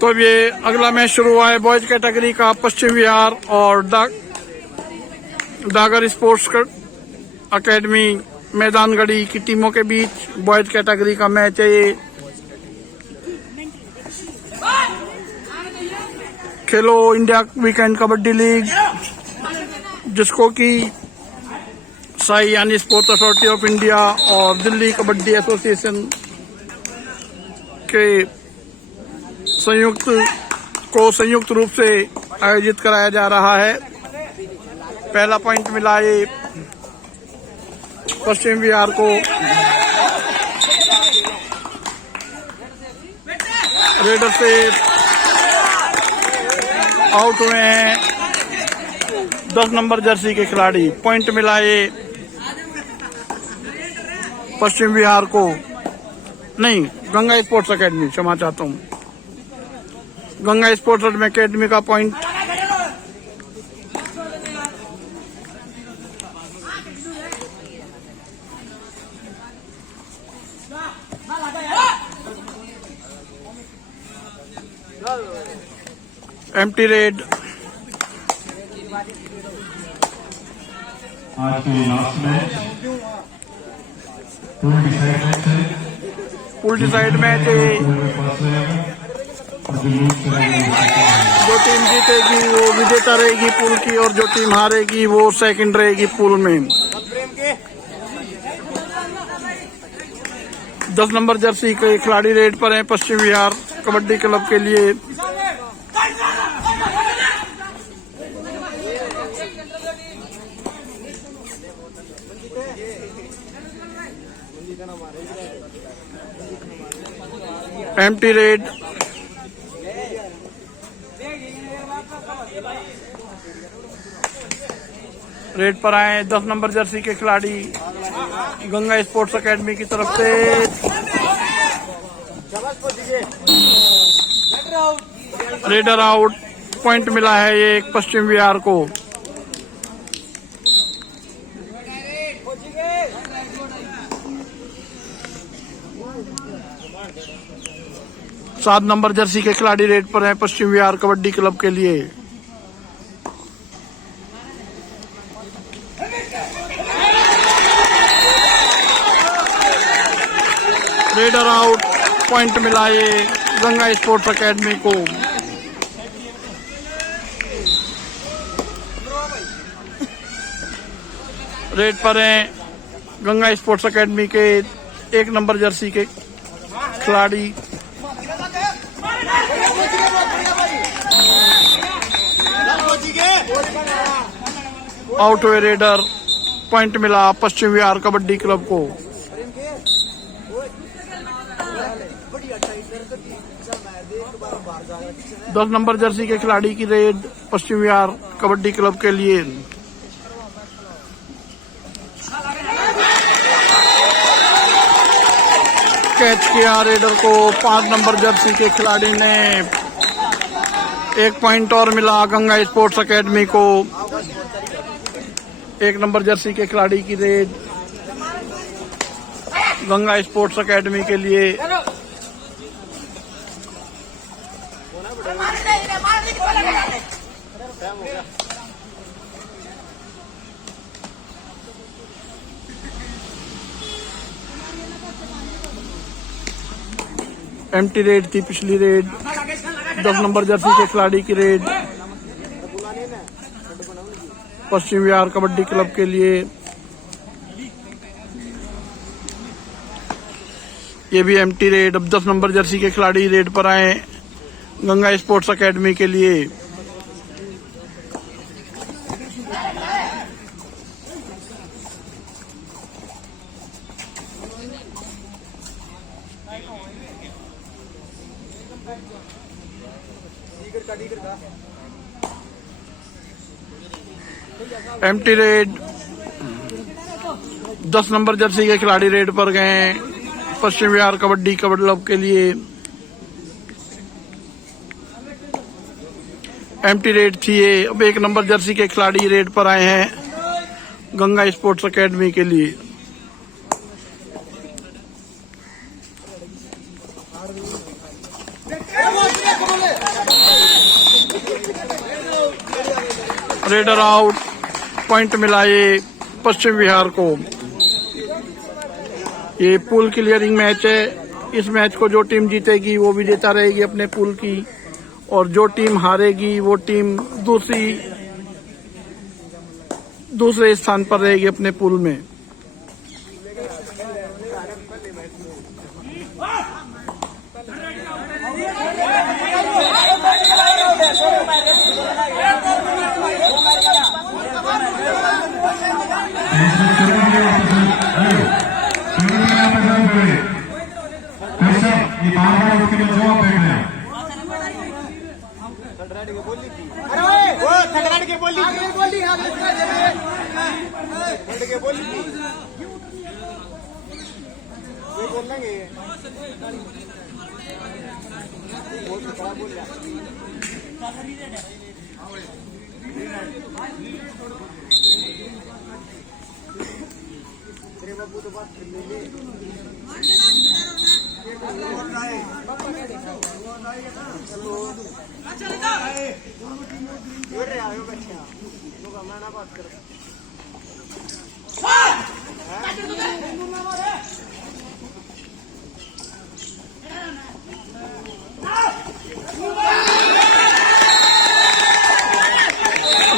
तो अब ये अगला मैच शुरू हुआ है बॉयज कैटेगरी का पश्चिम बिहार और डागर स्पोर्ट्स अकेडमी मैदानगढ़ी की टीमों के बीच बॉयज कैटेगरी का मैच है ये। खेलो इंडिया वीकेंड कबड्डी लीग, जिसको कि साई यानी स्पोर्ट्स अथॉरिटी ऑफ इंडिया और दिल्ली कबड्डी एसोसिएशन के संयुक्त रूप से आयोजित कराया जा रहा है। पहला पॉइंट मिला ये पश्चिम बिहार को। रेडर से आउट हुए हैं 10 नंबर जर्सी के खिलाड़ी। पॉइंट मिला ये पश्चिम बिहार को, नहीं गंगा स्पोर्ट्स अकेडमी, क्षमा चाहता हूँ, गंगा स्पोर्ट्स अकेडमी का पॉइंट। Empty red. आज के last match pool decide match है। जो टीम जीतेगी वो विजेता रहेगी पूल की, और जो टीम हारेगी वो सेकंड रहेगी पूल में। 10 नंबर जर्सी के खिलाड़ी रेड पर हैं पश्चिम बिहार कबड्डी क्लब के लिए। Empty red. रेड पर आए 10 नंबर जर्सी के खिलाड़ी गंगा स्पोर्ट्स अकेडमी की तरफ से। Raider out. पॉइंट मिला है ये पश्चिम बिहार को। सात नंबर जर्सी के खिलाड़ी रेड पर हैं पश्चिम बिहार कबड्डी क्लब के लिए। Raider out. पॉइंट मिला ये गंगा स्पोर्ट्स अकेडमी को। रेड पर हैं गंगा स्पोर्ट्स अकेडमी के 1 नंबर जर्सी के खिलाड़ी। आउट हुए रेडर। पॉइंट मिला पश्चिम बिहार कबड्डी क्लब को। दस नंबर जर्सी के खिलाड़ी की रेड पश्चिम बिहार कबड्डी क्लब के लिए। कैच किया रेडर को 5 नंबर जर्सी के खिलाड़ी ने। 1 पॉइंट और मिला गंगा स्पोर्ट्स अकेडमी को। 1 नंबर जर्सी के खिलाड़ी की रेड गंगा स्पोर्ट्स अकेडमी के लिए। एम्प्टी रेड थी पिछली रेड। 10 नंबर जर्सी के खिलाड़ी की रेड पश्चिम बिहार कबड्डी क्लब के लिए। ये भी एम्प्टी रेड। अब 10 नंबर जर्सी के खिलाड़ी रेड पर आए गंगा स्पोर्ट्स अकेडमी के लिए। Empty red. 10 नंबर जर्सी के खिलाड़ी रेड पर गए पश्चिम बिहार कबड्डी क्लब के लिए। एम्प्टी रेड थी ये। अब 1 नंबर जर्सी के खिलाड़ी रेड पर आए हैं गंगा स्पोर्ट्स अकेडमी के लिए। रेडर आउट, पॉइंट मिला ये पश्चिम बिहार को। ये पूल क्लियरिंग मैच है। इस मैच को जो टीम जीतेगी वो विजेता रहेगी अपने पूल की, और जो टीम हारेगी वो टीम दूसरे स्थान पर रहेगी अपने पूल में।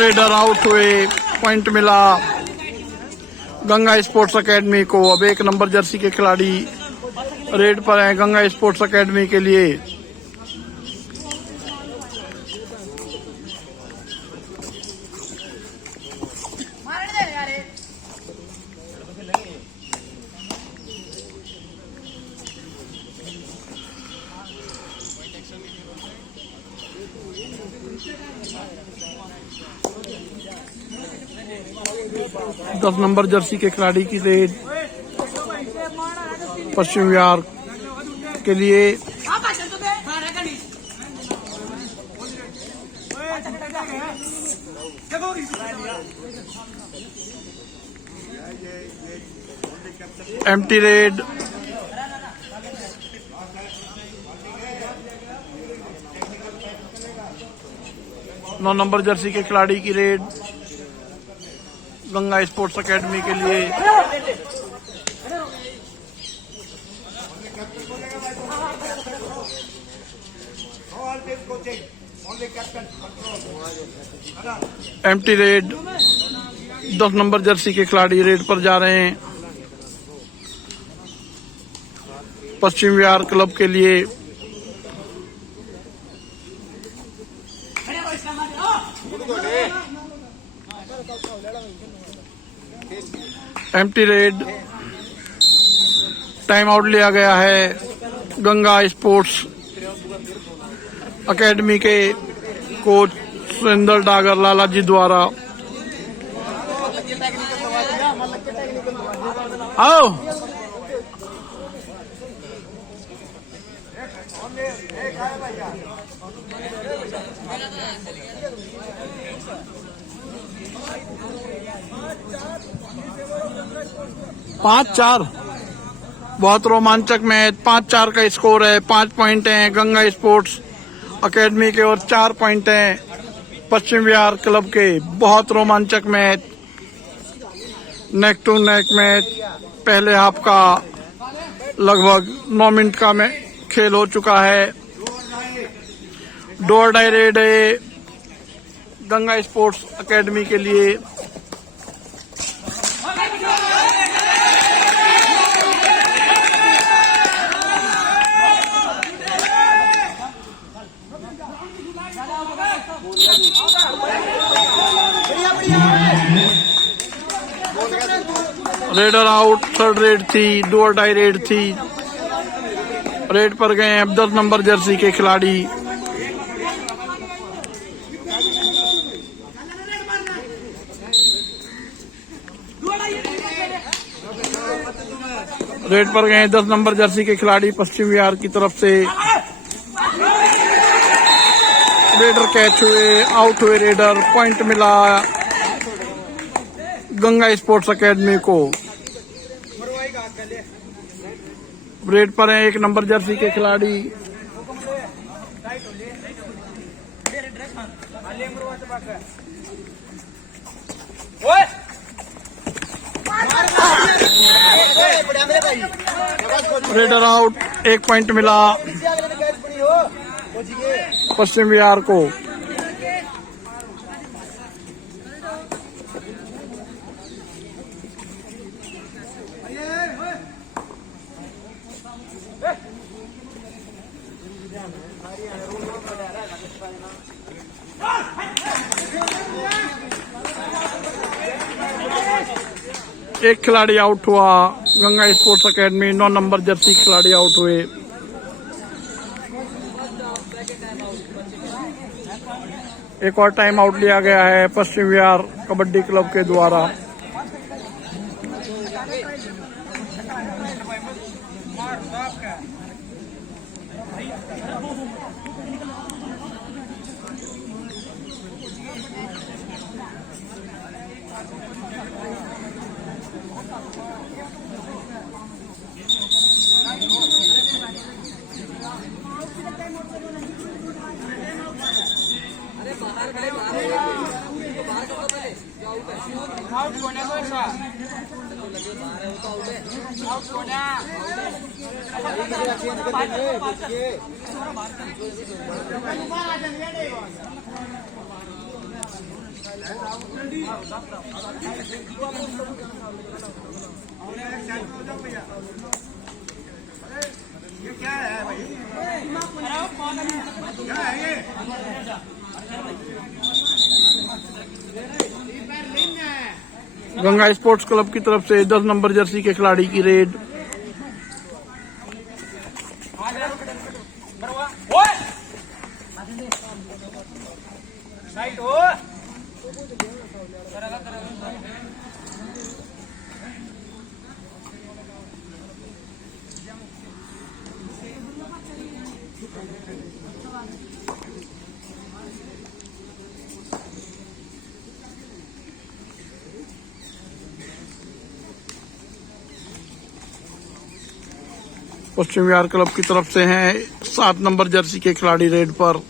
रेडर आउट हुए, पॉइंट मिला गंगा स्पोर्ट्स एकेडमी को। अब 1 नंबर जर्सी के खिलाड़ी रेड पर हैं गंगा स्पोर्ट्स एकेडमी के लिए। दस नंबर जर्सी के खिलाड़ी की रेड पश्चिम बिहार के लिए। एम्प्टी रेड, नौ नंबर जर्सी के खिलाड़ी की रेड गंगा स्पोर्ट्स एकेडमी के लिए। एम्प्टी रेड, 10 नंबर जर्सी के खिलाड़ी रेड पर जा रहे हैं पश्चिम बिहार क्लब के लिए। एम्प्टी रेड, टाइम आउट लिया गया है गंगा स्पोर्ट्स एकेडमी के कोच सुरेंद्र डागर लाला जी द्वारा। आओ पाँच चार, बहुत रोमांचक मैच। 5-4 का स्कोर है। 5 पॉइंट हैं गंगा स्पोर्ट्स एकेडमी के और 4 पॉइंट हैं पश्चिम बिहार क्लब के। बहुत रोमांचक match, neck to neck match. पहले हाफ का लगभग 9 मिनट का खेल हो चुका है। डोर डाई रेड है गंगा स्पोर्ट्स एकेडमी के लिए। रेडर आउट, थर्ड रेड थी, डोर डाई रेड थी। रेड पर गए अब 10 नंबर जर्सी के खिलाड़ी। रेड पर गए 10 नंबर जर्सी के खिलाड़ी पश्चिम बिहार की तरफ से। रेडर कैच हुए, आउट हुए रेडर, पॉइंट मिला गंगा स्पोर्ट्स एकेडमी को। रेड पर है 1 नंबर जर्सी के खिलाड़ी। रेडर आउट, 1 पॉइंट मिला पश्चिम विहार को। एक खिलाड़ी आउट हुआ, Ganga sports academy 9 number Jersey खिलाड़ी आउट हुए। एक और टाइम आउट लिया गया है पश्चिम विहार कबड्डी क्लब के द्वारा। ये क्या है भाई? क्या है ये? गंगा स्पोर्ट्स क्लब की तरफ से 10 नंबर जर्सी के खिलाड़ी की रेड। पश्चिम विहार क्लब की तरफ से हैं 7 नंबर जर्सी के खिलाड़ी रेड पर।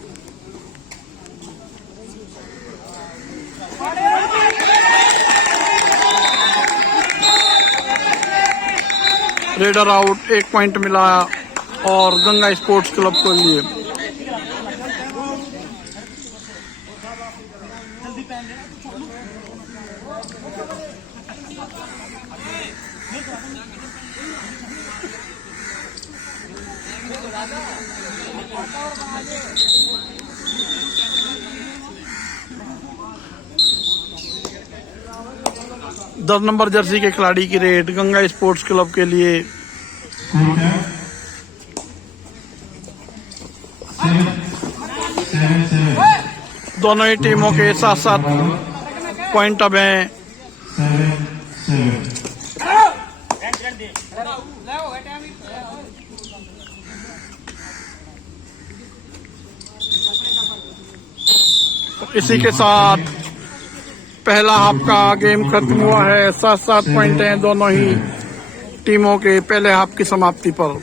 रेडर आउट, 1 पॉइंट मिला और गंगा स्पोर्ट्स क्लब को लिए। दस नंबर जर्सी के खिलाड़ी की रेड गंगा स्पोर्ट्स क्लब के लिए। दोनों ही टीमों के साथ साथ पॉइंट अब हैं। इसी के साथ पहला हाफ का गेम खत्म हुआ है। 7-7 पॉइंट हैं दोनों ही टीमों के पहले हाफ की समाप्ति पर।